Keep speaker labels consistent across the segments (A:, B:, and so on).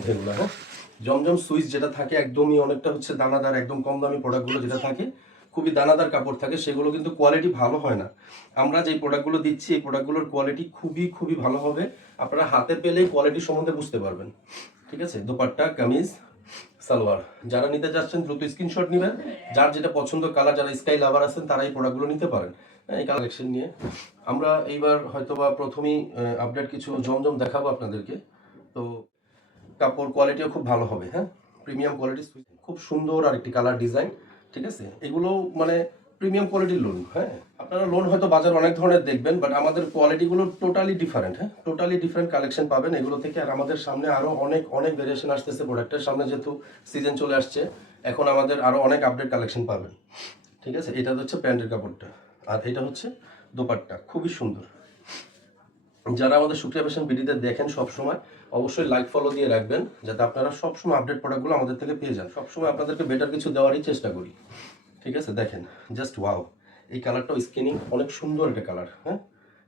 A: মধ্যে হ্যাঁ জমজম সুইচ যেটা থাকে একদমই অনেকটা হচ্ছে দানাদার একদম কম দামি প্রোডাক্টগুলো যেটা থাকে খুবই দানাদার কাপড় থাকে সেগুলো কিন্তু কোয়ালিটি ভালো হয় না। আমরা যে প্রোডাক্টগুলো দিচ্ছি এই প্রোডাক্টগুলোর কোয়ালিটি খুবই খুবই ভালো হবে। আপনারা হাতে পেলেই কোয়ালিটি সম্বন্ধে বুঝতে পারবেন। ঠিক আছে? দোপাট্টা কামিজ সালোয়ার। যারা নিতে যাচ্ছেন দ্রুত স্ক্রিনশট নেবেন। যার যেটা পছন্দ কালার যারা স্কাই লাভার আছেন তারা এই প্রোডাক্টগুলো নিতে পারেন। হ্যাঁ, এই কালেকশন নিয়ে। আমরা এইবার হয়তোবা প্রথমেই আপডেট কিছু জমজম দেখাবো আপনাদেরকে। তো কাপড় কোয়ালিটিও খুব ভালো হবে হ্যাঁ? প্রিমিয়াম কোয়ালিটি খুব সুন্দর আর একটি কালার ডিজাইন ঠিক আছে? এগুলো মানে প্রিমিয়াম কোয়ালিটির লোন হ্যাঁ? আপনারা লোন হয়তো বাজার অনেক ধরনের দেখবেন বাট আমাদের কোয়ালিটিগুলো টোটালি ডিফারেন্ট হ্যাঁ? টোটালি ডিফারেন্ট কালেকশন পাবেন। এগুলো থেকে আর আমাদের সামনে আরও অনেক অনেক ভেরিয়েশন আসতেছে প্রোডাক্টের সামনে যেহেতু সিজন চলে আসছে, এখন আমাদের আরও অনেক আপডেট কালেকশন পাবেন, ঠিক আছে? এটা হচ্ছে প্যান্টের কাপড়টা, আর এটা হচ্ছে দোপাট্টা, খুবই সুন্দর। যারা আমাদের সুক্রিয়া ফ্যাশন বিডিতে দেখেন সবসময়, অবশ্যই লাইক ফলো দিয়ে রাখবেন, যাতে আপনারা সবসময় আপডেট প্রোডাক্টগুলো আমাদের থেকে পেয়ে যান। সবসময় আপনাদেরকে বেটার কিছু দেওয়ারই চেষ্টা করি। ঠিক আছে? দেখেন জাস্ট ওয়াও এই কালারটাও স্কিনিং অনেক সুন্দর একটা কালার হ্যাঁ?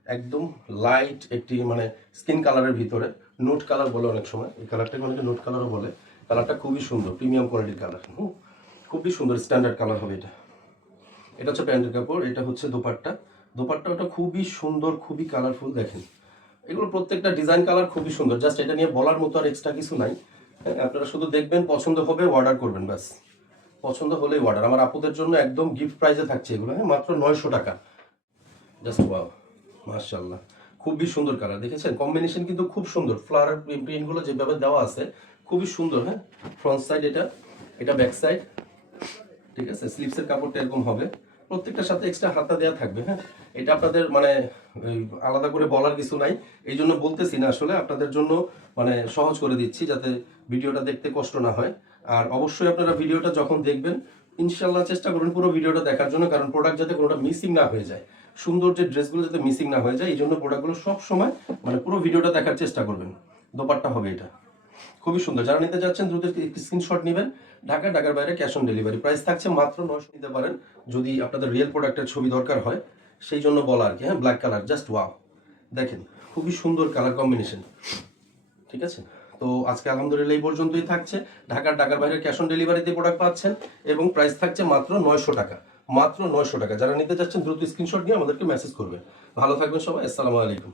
A: একদম লাইট একটি মানে স্কিন কালারের ভিতরে নোট কালার বলে অনেক সময়, এই কালারটাকে অনেকে নোট কালারও বলে কালারটা খুবই সুন্দর প্রিমিয়াম কোয়ালিটির কালার হুম? খুবই সুন্দর স্ট্যান্ডার্ড কালার হবে এটা। এটা হচ্ছে প্যান্টের কাপড়, এটা হচ্ছে দোপাট্টা। দোপাট্টা ওটা খুবই সুন্দর, খুবই কালারফুল দেখেন। এগুলো প্রত্যেকটা ডিজাইন কালার খুবই সুন্দর। জাস্ট এটা নিয়ে বলার মতো আর এক্সট্রা কিছু নাই। হ্যাঁ, আপনারা শুধু দেখবেন পছন্দ হবে অর্ডার করবেন ব্যাস। পছন্দ হলেই অর্ডার আমার আপুদের জন্য একদম গিফট প্রাইজে থাকছে এগুলো। হ্যাঁ মাত্র নয়শো টাকা। জাস্ট ওয়াও মার্শাল্লাহ খুবই সুন্দর কালার দেখেছেন? কম্বিনেশন কিন্তু খুব সুন্দর। ফ্লাওয়ার প্রিন্টগুলো যেভাবে দেওয়া আছে খুবই সুন্দর হ্যাঁ? ফ্রন্ট সাইড এটা এটা ব্যাক সাইড ঠিক আছে? স্লিপসের কাপড়টা এরকম হবে। প্রত্যেকটার সাথে এক্সট্রা হাতা দেওয়া থাকবে হ্যাঁ? এটা আপনাদের মানে আলাদা করে বলার কিছু নাই। এই জন্য বলতেছি না আসলে, আপনাদের জন্য মানে সহজ করে দিচ্ছি যাতে ভিডিওটা দেখতে কষ্ট না হয়। আর অবশ্যই আপনারা ভিডিওটা যখন দেখবেন ইনশাল্লাহ চেষ্টা করবেন পুরো ভিডিওটা দেখার জন্য, কারণ প্রোডাক্ট যাতে কোনোটা মিসিং না হয়ে যায়। সুন্দর যে ড্রেসগুলো যাতে মিসিং না হয়ে যায়, এই জন্য প্রোডাক্টগুলো সব সময় মানে পুরো ভিডিওটা দেখার চেষ্টা করবেন। দোপাট্টা হবে এটা। খুবই সুন্দর। যারা নিতে যাচ্ছেন, দ্রুত স্ক্রিনশট নেবেন। ঢাকা, ঢাকার বাইরে ক্যাশ অন ডেলিভারি প্রাইস থাকছে মাত্র নশো নিতে পারেন, যদি আপনাদের রিয়েল প্রোডাক্টের ছবি দরকার হয়। সেই জন্য বলা আর কি হ্যাঁ ব্ল্যাক কালার জাস্ট ওয়াও দেখেন, খুবই সুন্দর কালার কম্বিনেশন ঠিক আছে? তো আজকে আলহামদুলিল্লাহ এই পর্যন্তই থাকছে। ঢাকার ঢাকার বাইরে ক্যাশ অন ডেলিভারিতে প্রোডাক্ট পাচ্ছেন এবং প্রাইস থাকছে মাত্র নয়শো টাকা। মাত্র নয়শো টাকা। যারা নিতে যাচ্ছেন, দ্রুত স্ক্রিনশট নিয়ে আমাদেরকে মেসেজ করবেন। ভালো থাকবেন সবাই, আসসালামু আলাইকুম।